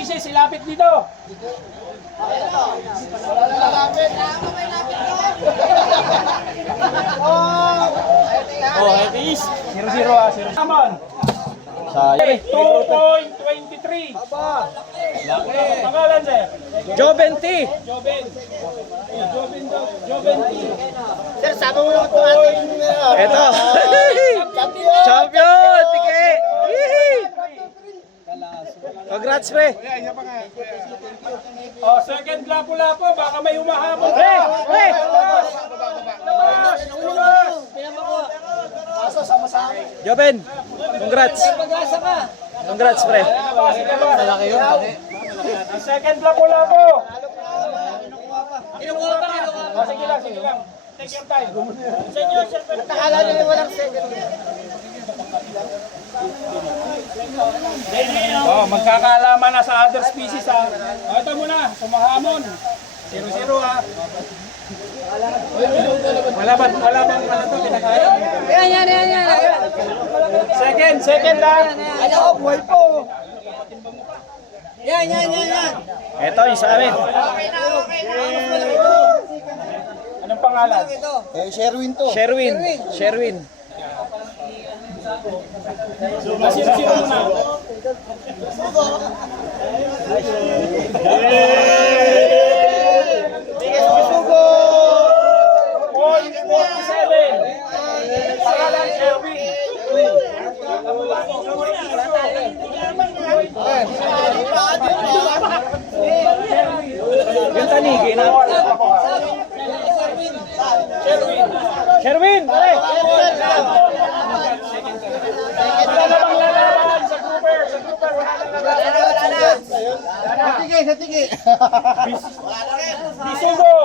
species, ilapit dito. Oh, heavy is. 0-0 ah, 0. Come on. Okay, 2.23. Pangalan, sir? Joven T. Joven. Joven T. Sir, sabi mo lang ito ating Ito. Champion! Tike! Yee! Congrats, pre. Oh, second lapo-lapo, baka may humahabol. Pre! Pre! Joven! Congrats! Congrats, pre. Ang second lapo-lapo. Oh, sige lang, sige lang. Take your time. Senyor, sir, pero nakala nyo walang second. oh, magkakaalaman na sa other species ha. Oh, ito muna, sumahamon. 0-0 ha. Wala bang ano to pinakain? Yan. Second lang. Ano ko, buhay po. Yan. Ito yung sa amin. Okay na. Anong pangalan? Sherwin to. Sherwin. Sino muna? Point 47. Pangalan Sherwin. Yung tanigi na. Sherwin! Pare! Wala na bang lalaban sa grouper? Sa grouper, wala na lalaban. Sa tige. Bisugo!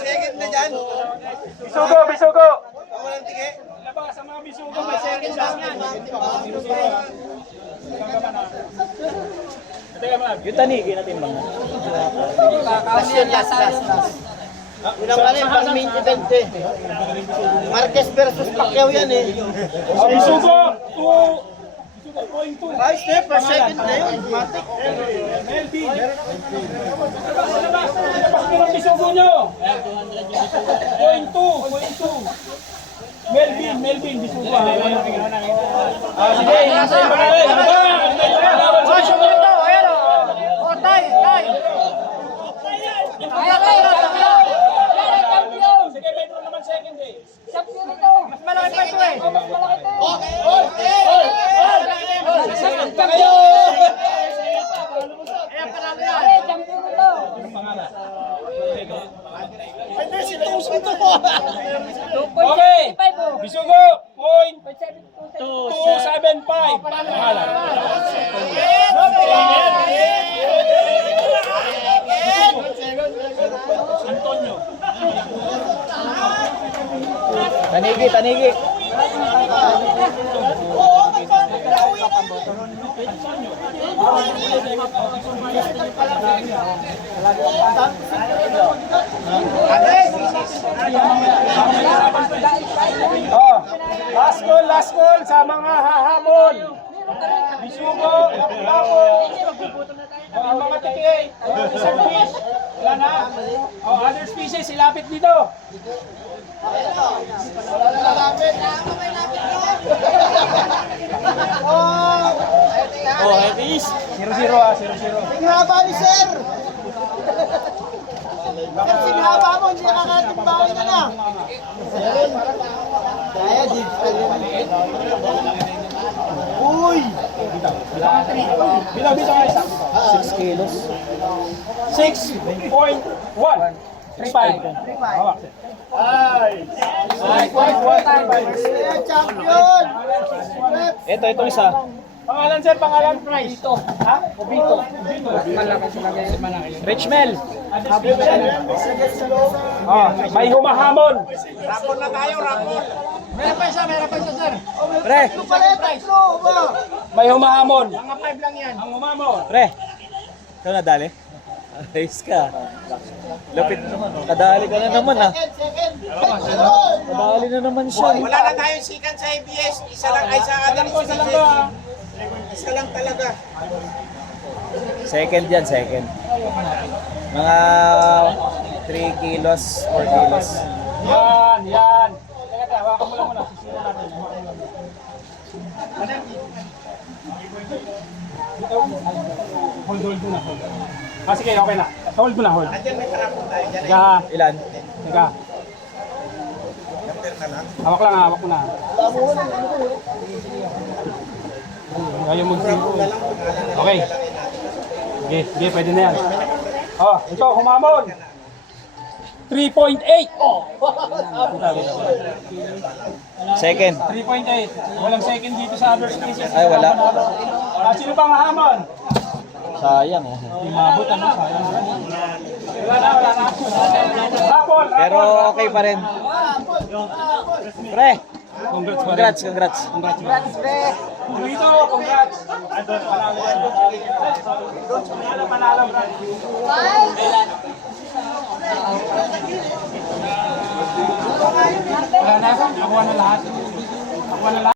Second na dyan. Bisugo! Walang tige. Labas ang mga bisugo, may second lang yan. Yung tanigi natin mga. Last. Unang ano yung pang main event eh. Marquez versus Pacquiao yan eh. Bisugo! 2.2. Ay, step, pa second na yun. Matik. Melvin! Labas nyo ng bisugo nyo! 0.2. Melvin, bisugo ha. Sige, nasa yung pangalan. Sige, Pedro naman second eh. Mas malaki pa ito eh. Second pa kayo! Anong pangalan? Okay! Bisugo! Point 275. Pangalan. Antonio. Tanigi. Oh, last call sa mga hahamon. Bisugo, lapo, mga tiki, isang fish, wala na. Oh, other species, ilapit dito. Oh, heavy is. 0-0 ah, 0-0. Singhaba ni sir. Sir, singhaba mo, hindi nakakatimbangin na na. Kaya, digital yun. Uy! Bilang dito nga isa. 6 kilos. 6.1. 35. Hawak. Kaya, champion! Ito isa. Pangalan sir, pangalan price. Ha? Obito. Richmel. Oh, may humahamon. Pre. May humahamon. Mga 5 lang yan. Ang humamon. Pre. Ikaw nadali? Ayos ka. Lapit naman. Kadali ka na naman ah. Kadali na naman siya. Wala na tayong sikan sa ABS. Isa lang ay sa Isa lang to, isa lang to ah. Isa lang talaga. Second yan, second. Mga 3 kilos, 4 kilos. Yan, yan. Teka, teka, hawakan mo lang muna. Sisira natin. Hawakan mo lang. Hold mo na, hold. Ah, sige, okay na. Hold mo na, hold. Teka, Ilan? teka. Hawak lang, hawak mo na. Ayaw mag-siko eh. Okay. Okay, sige, pwede na yan. Oh, ito, humamon. 3.8. Second. 3.8. Walang second dito sa other species. Ay, wala. Ah, sino pang hamon? Sayang eh. Mabot ano, sayang. Wala na, wala na. Rapol, Pero okay pa rin. Pre, Congrats, congrats, congrats. Congrats, Dito, congrats. Panalo, panalo, bro. Wala na, nakuha na lahat. Nakuha na lahat.